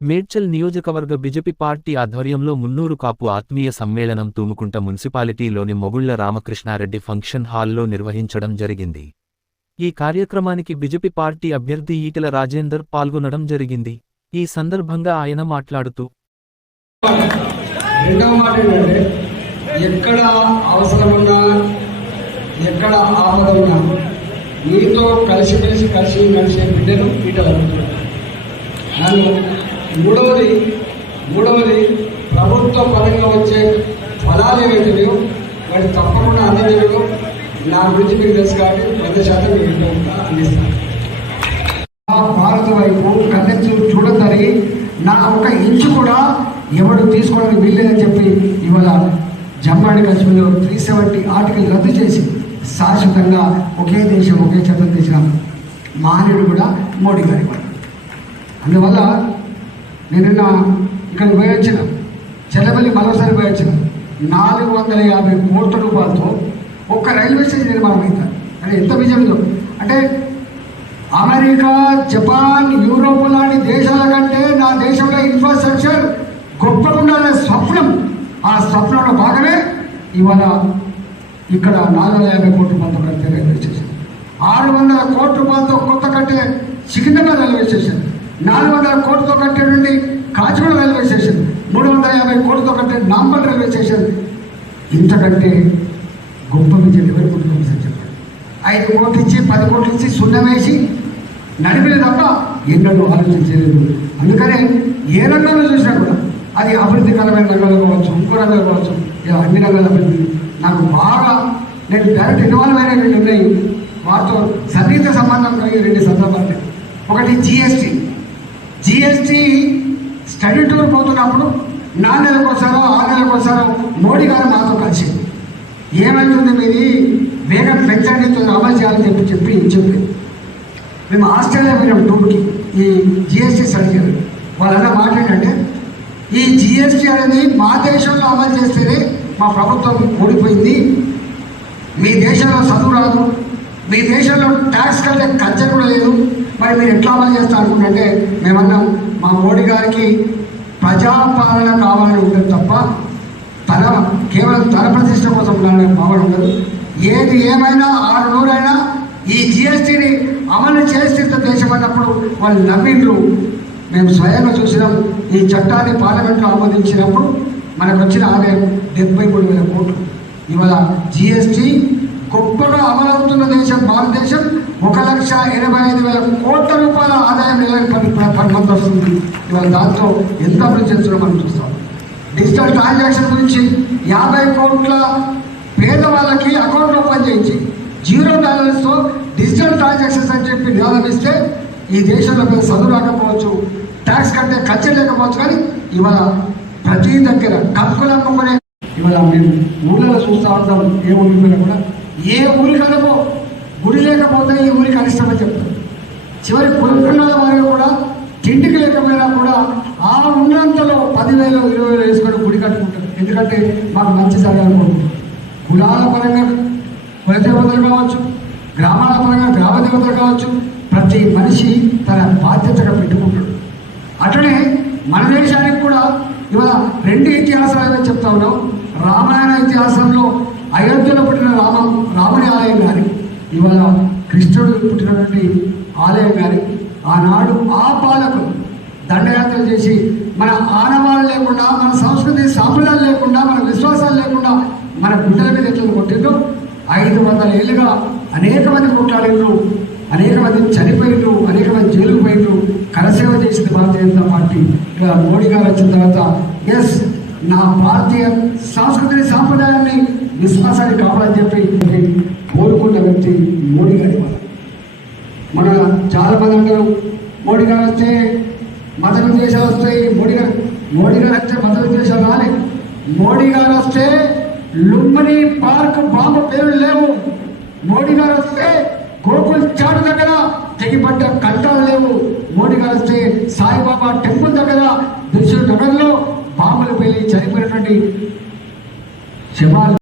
మేడ్చల్ నియోజకవర్గ BJP party ఆధ్వర్యంలో మున్నూరు కాపు ఆత్మీయ సమ్మేళనం తూముకుంట మున్సిపాలిటీలోని మొగుళ్ళ రామకృష్ణారెడ్డి ఫంక్షన్ హాల్లో నిర్వహించడం జరిగింది. ఈ కార్యక్రమానికి బిజెపి పార్టీ అభ్యర్థి ఈటెల రాజేందర్ పాల్గొనడం జరిగింది. ఈ సందర్భంగా ఆయన మాట్లాడుతూ ఎక్కడ అవసరమున్నా ఎక్కడ ఆపదన్నా మీతో కలిసి కలిసి కలిసి కలిసే బిడ్డలు ఈటలు నన్ను మూడవది మూడవది ప్రభుత్వ పరంగా వచ్చే ఫలాలు ఏవైతే వాటి తప్పకుండా అందజేయడం నా గురించి మీకు తెలుసు కాబట్టి పెద్ద శాతం మీకు అందిస్తాను. భారత వైపు కన్నెత్తి చూడదని నా ఒక ఇంచు కూడా ఎవడు తీసుకోవడానికి వీల్లేదని చెప్పి ఇవాళ జమ్మూ అండ్ కాశ్మీర్లో త్రీ సెవెంటీ ఆర్టికల్ రద్దు చేసి శాశ్వతంగా ఒకే దేశం ఒకే చట్టం తెచ్చిన మానేడు కూడా మోడీ గారి అందువల్ల నిన్న ఇక్కడ పోయి చెల్లబల్లి మరోసారి పోయి నాలుగు వందల యాభై కోట్ల రూపాయలతో ఒక్క రైల్వే స్టేషన్ నిర్మాణం అవుతారు అంటే ఎంత విజయంలో అంటే అమెరికా జపాన్ యూరోప్ లాంటి దేశాల కంటే నా దేశంలో ఇన్ఫ్రాస్ట్రక్చర్ గొప్పగా ఉండాలనే స్వప్నం. ఆ స్వప్నంలో భాగమే ఇవాళ ఇక్కడ నాలుగు వందల యాభై కోట్ల రూపాయలతో కట్టే రైల్వే స్టేషన్. ఆరు వందల కోట్ల రూపాయలతో కొత్త కట్టే సికింద్రాబాద్ రైల్వే స్టేషన్. నాలుగు వందల కోట్లతో కట్టేటువంటి కాచిగూడ రైల్వే స్టేషన్ మూడు వందల యాభై కోట్లతో కట్టే నాంపల్ రైల్వే స్టేషన్. ఇంతకంటే గొప్ప విజయం ఎవరు పుట్టుకోవాలి సార్ చెప్పండి. ఐదు కోట్లు ఇచ్చి పది కోట్లు ఇచ్చి సున్నమేసి నడిపిన తప్ప ఎన్నడూ ఆలోచించలేదు. అందుకనే ఏ రంగంలో చూసినా కూడా అది అభివృద్ధికరమైన రంగాలు కావచ్చు ఇంకో రంగాలు కావచ్చు ఇలా అన్ని రంగాల అభివృద్ధి. నాకు బాగా నేను డైరెక్ట్ ఇన్వాల్వ్ అయిన రెండు ఉన్నాయి. వాటితో సన్నిహిత సంబంధం కలిగి రెండు సందర్భాలు ఉన్నాయి. ఒకటి జిఎస్టీ జిఎస్టీ స్టడీ టూర్ పోతున్నప్పుడు నా నెలకోసారో ఆ నెలకోసారో మోడీ గారు నాతో కలిసి ఏమైతుంది మీది? వేగం పెంచండి అమలు చేయాలని చెప్పి చెప్పి చెప్పి. మేము ఆస్ట్రేలియా పోయినాం టూర్కి ఈ జిఎస్టీ స్టడీ చేయాలి వాళ్ళన్న మాట ఏంటంటే ఈ జిఎస్టీ అనేది మా దేశంలో అమలు చేస్తేనే మా ప్రభుత్వం ఓడిపోయింది మీ దేశంలో చదువు రాదు మీ దేశంలో ట్యాక్స్ కంటే కల్చర్ కూడా లేదు. మరి మీరు ఎట్లా అమలు చేస్తా అనుకుంటే మేమన్నాం మా మోడీ గారికి ప్రజాపాలన కావాలని ఉంటుంది తప్ప తన కేవలం తన ప్రతిష్ట కోసం ఉండాలనే భావన ఉండదు. ఏది ఏమైనా ఆరు నూరైనా ఈ జిఎస్టీని అమలు చేస్తే దేశం అన్నప్పుడు వాళ్ళు నవ్విండ్రు మేము స్వయంగా చూసినాం ఈ చట్టాన్ని పార్లమెంట్లో ఆమోదించినప్పుడు మనకు వచ్చిన ఆదాయం డెబ్బై మూడు వేల కోట్లు. ఇవాళ జిఎస్టీ గొప్పగా అమలవుతున్న దేశం భారతదేశం ఒక లక్ష ఎనభై ఐదు వేల కోట్ల రూపాయల ఆదాయం నెలకు పది వస్తుంది. ఇవాళ దాంతో ఎంత అభివృద్ధి చేస్తున్నారో మనం చూస్తాం. డిజిటల్ ట్రాన్సాక్షన్ గురించి యాభై కోట్ల పేదవాళ్ళకి అకౌంట్ ఓపెన్ చేయించి జీరో బ్యాలెన్స్తో డిజిటల్ ట్రాన్సాక్షన్స్ అని చెప్పి నినాదం ఈ దేశంలో పెద్ద చదువు రాకపోవచ్చు ట్యాక్స్ కట్టే ఖర్చు లేకపోవచ్చు కానీ ఇవాళ ప్రతి దగ్గర కప్పులు అమ్ముకునే ఇవాళ మేము ఊళ్ళలో చూస్తూ ఉంటాం ఏ కూడా ఏ ఊరి కనుకో గుడి లేకపోతే ఈ ఊరికి అనిష్టమని చెప్తారు చివరి కొనుక్కున్నది వారికి కూడా తిండికి లేకపోయినా కూడా ఆ ఉన్నంతలో పదివేలు ఇరవై వేలు వేసుకొని గుడి కట్టుకుంటారు. ఎందుకంటే మాకు మంచి జరగాలనుకుంటున్నారు కులాల పరంగా కులదేవతలు కావచ్చు గ్రామాల పరంగా గ్రామ దేవతలు కావచ్చు ప్రతి మనిషి తన బాధ్యతగా పెట్టుకుంటాడు. అట్లనే మన దేశానికి కూడా ఇవాళ రెండు ఇతిహాసాలు చెప్తా ఉన్నాం. రామాయణ ఇతిహాసంలో అయోధ్యలో పుట్టిన రామ రాముని ఆలయం కానీ ఇవాళ కృష్ణుడు పుట్టినటువంటి ఆలయం కానీ ఆనాడు ఆ పాలకులు దండయాత్రలు చేసి మన ఆనవాళ్ళు లేకుండా మన సంస్కృతి సాంప్రదాయాలు లేకుండా మన విశ్వాసాలు లేకుండా మన గుడ్డల మీద ఎట్లా కొట్టిండ్రు ఐదు వందల ఏళ్ళుగా అనేక మంది కొట్లాడిండ్రు అనేక మంది చనిపోయిండ్రు అనేక మంది జైలుకు పోయిండ్రు కరసేవ చేసింది భారతీయ జనతా పార్టీ. ఇలా మోడీ గారు వచ్చిన తర్వాత ఎస్ నా భారతీయ సంస్కృతిని సాంప్రదాయాన్ని విశ్వాసాన్ని కావాలని చెప్పి కోరుకున్న వ్యక్తి మోడీ గారి వల్ల. మన చాలా మంది అంటారు మోడీ గారు వస్తే మత విద్వేషాలు వస్తాయి మోడీ గారు మోడీ గారు వస్తే మత విద్వేషాలు రాలే. మోడీ గారు వస్తే లుంబిని పార్క్ బాంబు పేరు లేవు. మోడీ గారు వస్తే గోకుల్ చాటు దగ్గర తెగిపడ్డ కట్టాలు లేవు. మోడీ గారు వస్తే సాయిబాబా టెంపుల్ దగ్గర దృశ్యం నగర్లో బాంబులు పేలి చనిపోయినటువంటి శవాలు